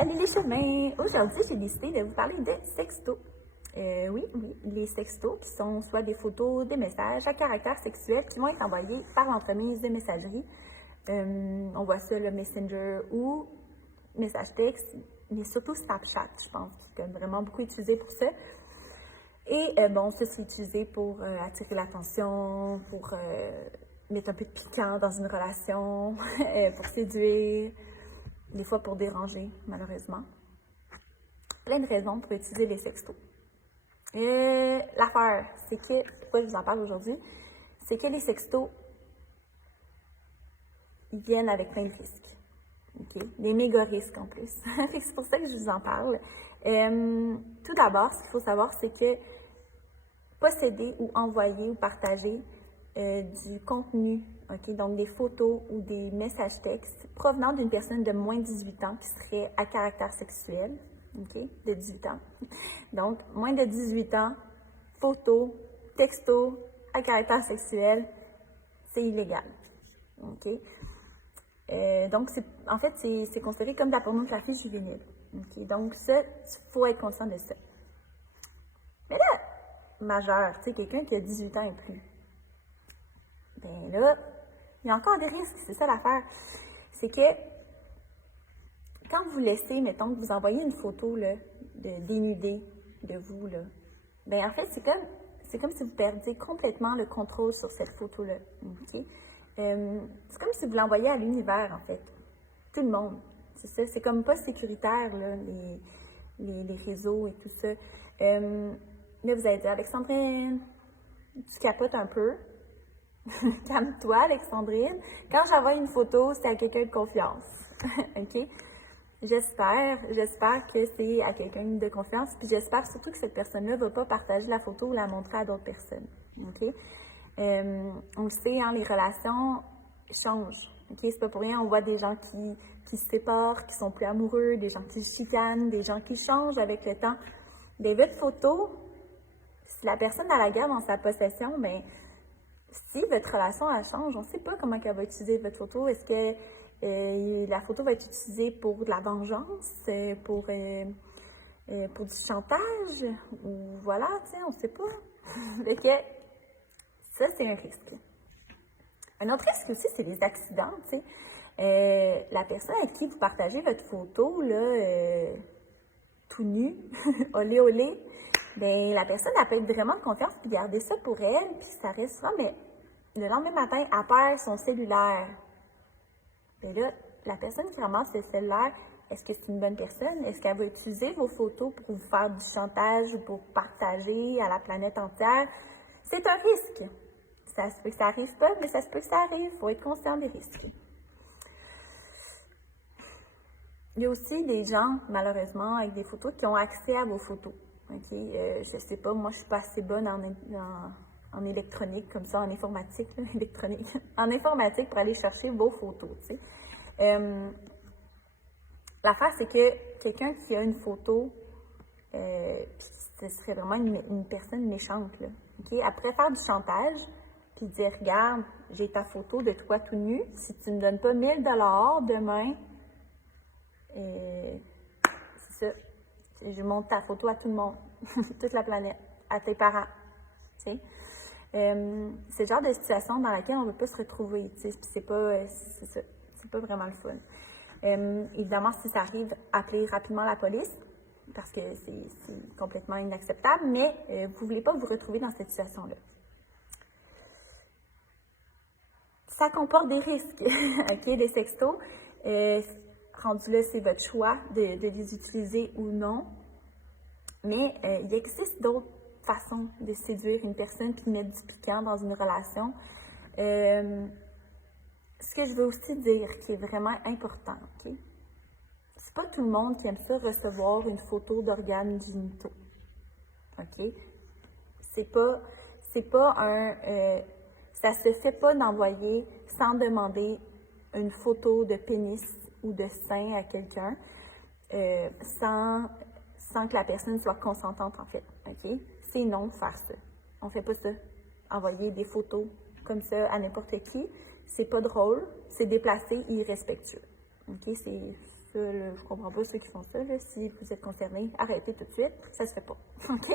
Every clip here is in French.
Salut les chemins! Aujourd'hui, j'ai décidé de vous parler de sextos. Oui, les sextos qui sont soit des photos, des messages à caractère sexuel qui vont être envoyés par l'entremise de messagerie. On voit ça, le Messenger ou message texte, mais surtout Snapchat, je pense, qui est vraiment beaucoup utilisé pour ça. Et bon, ça, c'est utilisé pour attirer l'attention, pour mettre un peu de piquant dans une relation, pour séduire, des fois pour déranger, malheureusement. Plein de raisons pour utiliser les sextos. L'affaire, c'est que, pourquoi je vous en parle aujourd'hui, c'est que les sextos, ils viennent avec plein de risques. Okay? Des méga risques en plus. C'est pour ça que je vous en parle. Tout d'abord, ce qu'il faut savoir, c'est que posséder ou envoyer ou partager du contenu, okay? Donc des photos ou des messages textes provenant d'une personne de moins de 18 ans qui serait à caractère sexuel, okay? De 18 ans. Donc, moins de 18 ans, photos, textos à caractère sexuel, c'est illégal. Okay? Donc, en fait, c'est considéré comme de la pornographie juvénile. Okay? Donc, ça, il faut être conscient de ça. Mais là, majeur, tu sais, quelqu'un qui a 18 ans et plus, ben là, il y a encore des risques, c'est ça l'affaire. C'est que quand vous laissez, mettons, que vous envoyez une photo là, de dénudée de vous, là, ben en fait, c'est comme si vous perdiez complètement le contrôle sur cette photo-là. Okay? C'est comme si vous l'envoyiez à l'univers, en fait. Tout le monde. C'est ça. C'est comme pas sécuritaire, là, les réseaux et tout ça. Là, vous allez dire, Alexandrine, tu capotes un peu. Calme-toi, Alexandrine. Quand j'envoie une photo, c'est à quelqu'un de confiance. OK? J'espère que c'est à quelqu'un de confiance, puis j'espère surtout que cette personne-là ne va pas partager la photo ou la montrer à d'autres personnes. OK? On le sait, hein, les relations changent. OK? C'est pas pour rien, on voit des gens qui se séparent, qui sont plus amoureux, des gens qui se chicanent, des gens qui changent avec le temps. Des votre photos, si la personne a la garde dans sa possession, bien, si votre relation elle change, on ne sait pas comment elle va utiliser votre photo. Est-ce que la photo va être utilisée pour de la vengeance, pour du chantage, ou voilà, tu sais, on ne sait pas. Fait que ça, c'est un risque. Un autre risque aussi, c'est les accidents, tu sais. La personne avec qui vous partagez votre photo, là, tout nu, olé olé, bien, la personne, elle peut être vraiment de confiance puis garder ça pour elle, puis ça reste souvent, mais le lendemain matin, elle perd son cellulaire. Et là, la personne qui ramasse le cellulaire, est-ce que c'est une bonne personne? Est-ce qu'elle va utiliser vos photos pour vous faire du chantage ou pour partager à la planète entière? C'est un risque. Ça se peut que ça arrive pas, mais ça se peut que ça arrive. Il faut être conscient des risques. Il y a aussi des gens, malheureusement, avec des photos qui ont accès à vos photos. Okay? Je sais pas, moi, je suis pas assez bonne en électronique, comme ça, en informatique, là, électronique, en informatique pour aller chercher vos photos, tu sais. L'affaire, c'est que quelqu'un qui a une photo, ce serait vraiment une personne méchante, là. Okay? Elle pourrait faire du chantage, puis dire, regarde, j'ai ta photo de toi tout nu, si tu me donnes pas 1000 $ demain, c'est ça, je montre ta photo à tout le monde, toute la planète, à tes parents, tu sais. C'est le genre de situation dans laquelle on ne veut pas se retrouver, tu sais, c'est pas vraiment le fun. Évidemment, si ça arrive, appelez rapidement la police, parce que c'est complètement inacceptable, mais vous ne voulez pas vous retrouver dans cette situation-là. Ça comporte des risques, OK, les sextos. Rendu là, c'est votre choix de les utiliser ou non. Mais il existe d'autres façons de séduire une personne puis de mettre du piquant dans une relation. Ce que je veux aussi dire, qui est vraiment important, OK? C'est pas tout le monde qui aime ça recevoir une photo d'organes génitaux. OK? C'est pas un... ça se fait pas d'envoyer sans demander une photo de pénis ou de sein à quelqu'un sans que la personne soit consentante, en fait. OK? C'est non de faire ça. On fait pas ça. Envoyer des photos comme ça à n'importe qui, c'est pas drôle, c'est déplacé et irrespectueux. OK? Ça, là, je comprends pas ceux qui font ça. Là. Si vous êtes concerné, arrêtez tout de suite. Ça se fait pas. OK?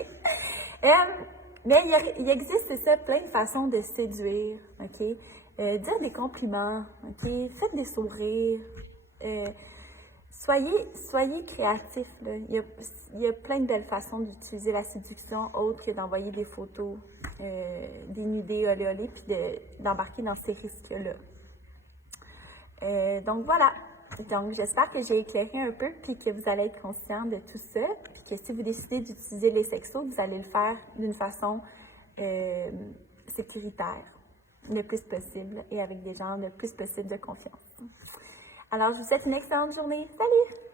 Mais il existe, c'est ça, plein de façons de séduire. OK? Dire des compliments. OK? Faites des sourires. Soyez créatifs. Là. Il y a plein de belles façons d'utiliser la séduction autre que d'envoyer des photos, des idées olé olé, puis d'embarquer dans ces risques-là. Donc voilà. Donc j'espère que j'ai éclairé un peu, puis que vous allez être conscient de tout ça, puis que si vous décidez d'utiliser les sextos, vous allez le faire d'une façon sécuritaire, le plus possible, et avec des gens le plus possible de confiance. Alors, je vous souhaite une excellente journée. Salut!